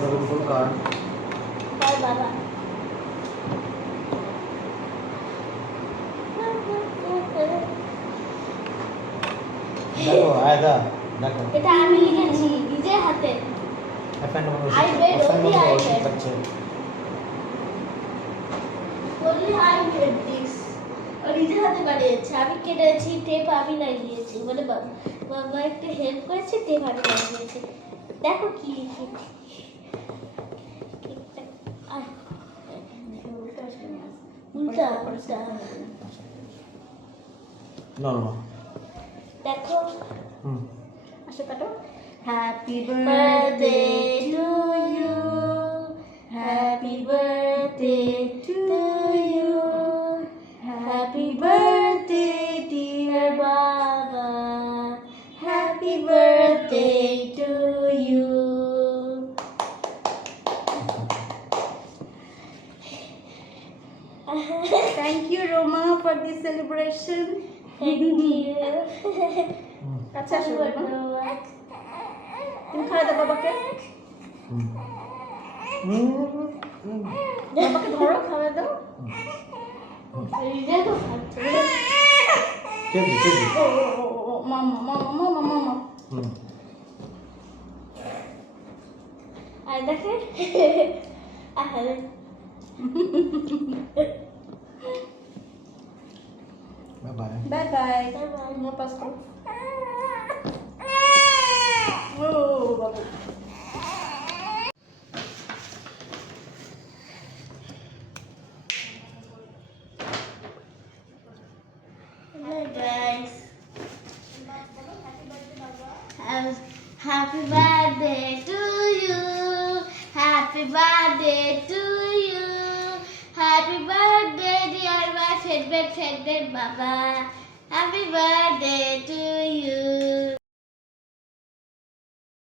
beautiful card. Bye, Baba. দেখো আয়দা দেখো এটা আমি লিখেছি নিজের হাতে। I read only I read. Only I read this. और নিজের হাতে বানিয়েছে। আমি কেটেছি, টেপ আমি লাগিয়েছি। মানে বাবা একটু হেল্প করেছে, টেপ আমি লাগিয়েছি। দেখো কি লিখেছি। উল্টা উল্টা। No, no. দেখো আসো কাটো। Happy birthday to you. Happy birthday to you. Happy birthday dear Baba. Happy birthday to you. Thank you Roma for this celebration. Thank you. আচ্ছা আসো রোমা। তুমি খাওয়া দাও বাবাকে। বাবাকে ধরো খাওয়া দাও। রিজা তো খাচ্ছে। Cheers. ও মামা। আর দেখে আরে Bye bye. Bye bye. Bye bye. মোর পাস করো। ও বাবু। Hello guys. Happy birthday to you. Happy birthday to you. Happy birthday dear my favorite Baba. Happy birthday to you.